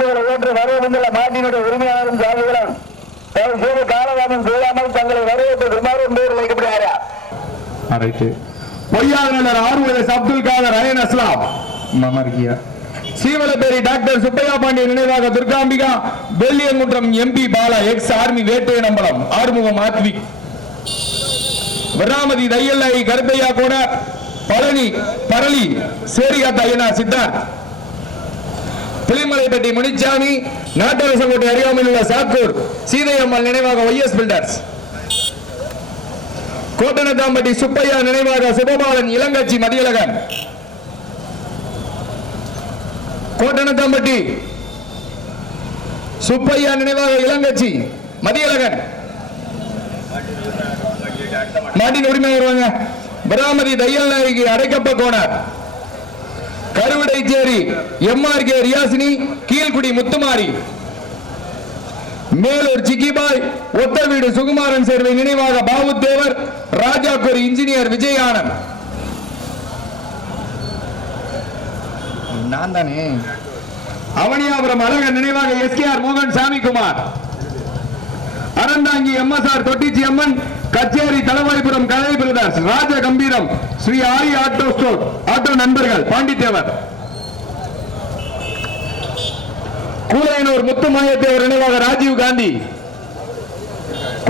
பந்தயங்களை ஏற்று வரவேண்டுள்ள மாட்டினுடைய உரிமையாளரும் சாதிகளும் தயவு செய்து காலதாமம் செய்யாமல் தங்களை வரவேற்று விமானம் பேர் வைக்கப்படுகிறாரா? பொய்யாளர் ஆர்வலர் அப்துல் காதர் அயன் அஸ்லாம். சீவலப்பேரி டாக்டர் சுப்பையா பாண்டியன் நினைவாக Durgambika Velliyankundram M P Bala ex army Vettaiyanambalam Arumugam Aadvik Viramathi தையல்லை Karuppaiah கூட பழனி பரளி சேரியா தையனா சித்தார்த் புலிமலைப்பட்டி முனிச்சாமி நாட்டரசங்கோட்டை அருகாமையில் உள்ள சாக்கூர் சீதையம்மாள் நினைவாக ஒய்எஸ் பில்டர்ஸ் கோட்டனத்தாம்பட்டி சுப்பையா நினைவாக சுபபாலன் இளங்கட்சி மதியழகன். கோட்டனத்தாம்பட்டி சுப்பையா நினைவாக இளங்கட்சி மதியழகன். மாட்டின் உரிமை வருவாங்க பிராமதி Thaiyal Nayagi அடைக்கப்ப Konar. Karuvidaicheri MR K Riyasini Keezhkudi Muthumari. Melur சிக்கிபாய் ஒத்த வீடு சுகுமாரன் சேர்வை நினைவாக பாபு தேவர் ராஜாக்குரி இன்ஜினியர் விஜயானந்த். நான் தானே? அவனியாபுரம் அழகன் நினைவாக எஸ் கே ஆர் மோகன் சாமிக்குமார் அறந்தாங்கி எம்எஸ்ஆர் தொட்டிச்சி அம்மன் கச்சேரி Thalavaipuram Kalai brothers Rajagambeeram Sri Aari auto store auto நண்பர்கள் பாண்டித்தேவர். கூலையனூர் முத்து மாயத்தேவர் நினைவாக ராஜீவ் காந்தி